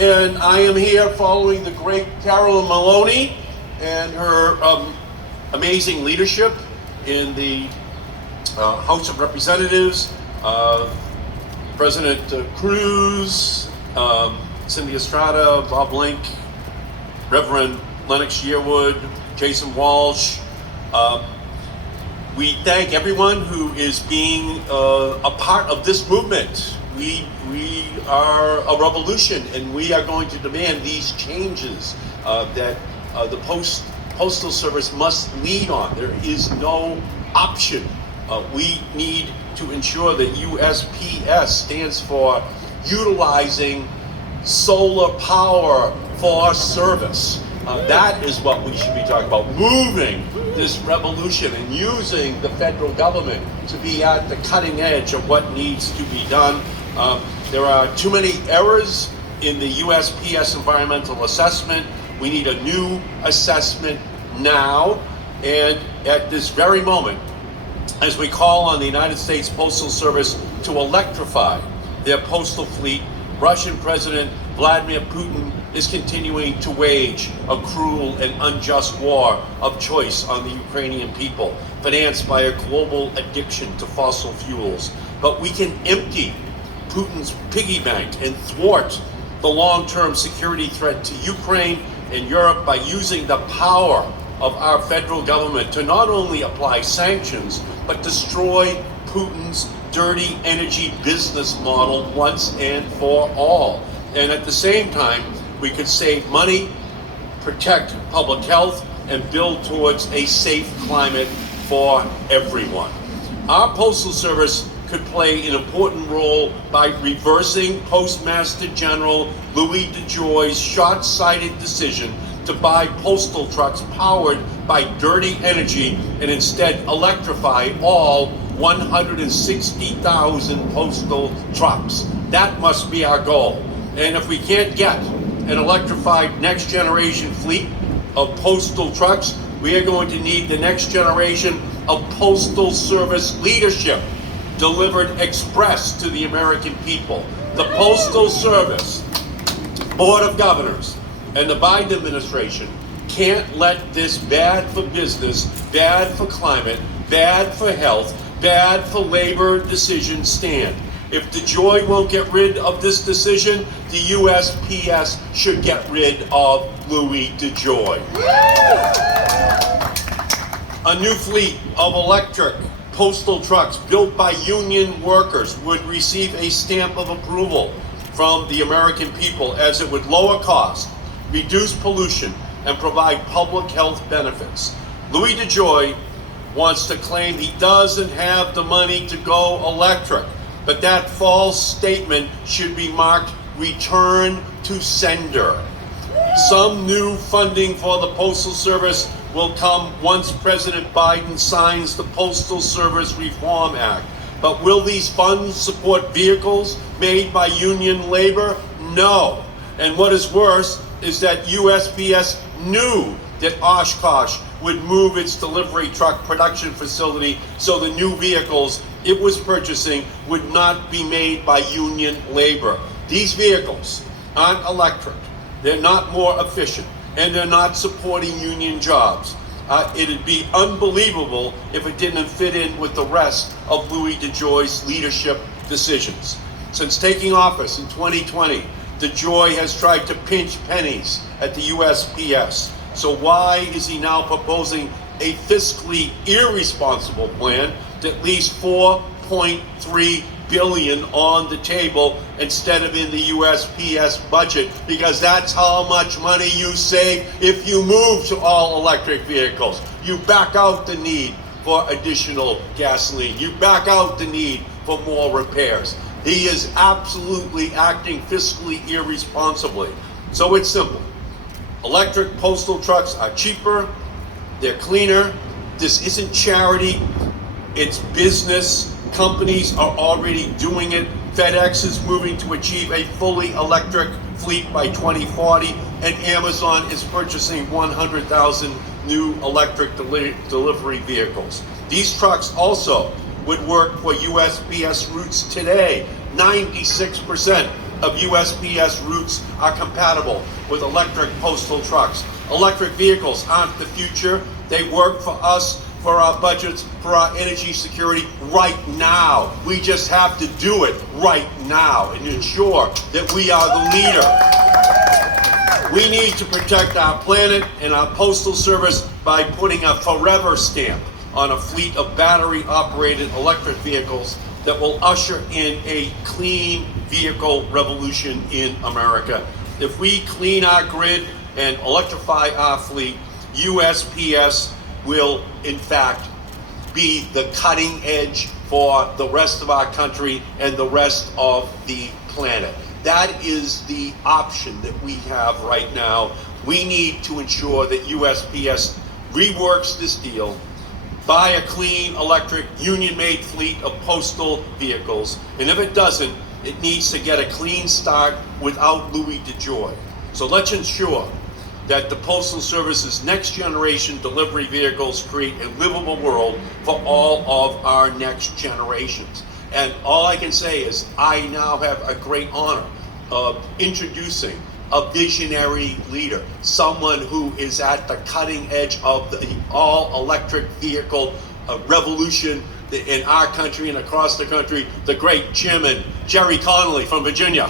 And I am here following the great Carolyn Maloney and her amazing leadership in the House of Representatives. President Cruz, Cindy Estrada, Bob Link, Reverend Lennox Yearwood, Jason Walsh. We thank everyone who is being a part of this movement. We are a revolution, and we are going to demand these changes that the Postal Service must lead on. There is no option. We need to ensure that USPS stands for utilizing solar power for service. That is what we should be talking about, moving this revolution and using the federal government to be at the cutting edge of what needs to be done. There are too many errors in the USPS environmental assessment. We need a new assessment now, and at this very moment, as we call on the United States Postal Service to electrify their postal fleet, Russian President Vladimir Putin is continuing to wage a cruel and unjust war of choice on the Ukrainian people, financed by a global addiction to fossil fuels. But we can empty Putin's piggy bank and thwart the long-term security threat to Ukraine and Europe by using the power of our federal government to not only apply sanctions, but destroy Putin's dirty energy business model once and for all. And at the same time, we could save money, protect public health, and build towards a safe climate for everyone. Our Postal Service could play an important role by reversing Postmaster General Louis DeJoy's short-sighted decision to buy postal trucks powered by dirty energy and instead electrify all 160,000 postal trucks. That must be our goal. And if we can't get an electrified next generation fleet of postal trucks, we are going to need the next generation of Postal Service leadership delivered express to the American people. The Postal Service Board of Governors and the Biden administration can't let this bad for business, bad for climate, bad for health, bad for labor decision stand. If DeJoy won't get rid of this decision, the USPS should get rid of Louis DeJoy. A new fleet of electric postal trucks built by union workers would receive a stamp of approval from the American people, as it would lower cost, reduce pollution, and provide public health benefits. Louis DeJoy wants to claim he doesn't have the money to go electric, but that false statement should be marked return to sender. Some new funding for the Postal Service will come once President Biden signs the Postal Service Reform Act. But will these funds support vehicles made by union labor? No. And what is worse is that USPS knew that Oshkosh would move its delivery truck production facility so the new vehicles it was purchasing would not be made by union labor. These vehicles aren't electric, they're not more efficient, and they're not supporting union jobs. It'd be unbelievable if it didn't fit in with the rest of Louis DeJoy's leadership decisions. Since taking office in 2020, DeJoy has tried to pinch pennies at the USPS. So why is he now proposing a fiscally irresponsible plan that leaves $4.3 billion on the table instead of in the USPS budget? Because that's how much money you save if you move to all electric vehicles. You back out the need for additional gasoline. You back out the need for more repairs. He is absolutely acting fiscally irresponsibly. So it's simple. Electric postal trucks are cheaper, they're cleaner. This isn't charity, it's business. Companies are already doing it. FedEx is moving to achieve a fully electric fleet by 2040, and Amazon is purchasing 100,000 new electric delivery vehicles. These trucks also would work for USPS routes today. 96% of USPS routes are compatible with electric postal trucks. Electric vehicles aren't the future. They work for us, for our budgets, for our energy security right now. We just have to do it right now and ensure that we are the leader. We need to protect our planet and our postal service by putting a forever stamp on a fleet of battery-operated electric vehicles that will usher in a clean vehicle revolution in America. If we clean our grid and electrify our fleet, USPS will in fact be the cutting edge for the rest of our country and the rest of the planet. That is the option that we have right now. We need to ensure that USPS reworks this deal, buy a clean electric union-made fleet of postal vehicles, and if it doesn't, it needs to get a clean start without Louis DeJoy. So let's ensure that the Postal Service's next generation delivery vehicles create a livable world for all of our next generations. And all I can say is I now have a great honor of introducing a visionary leader, someone who is at the cutting edge of the all-electric vehicle revolution in our country and across the country, the great Chairman Jerry Connolly from Virginia.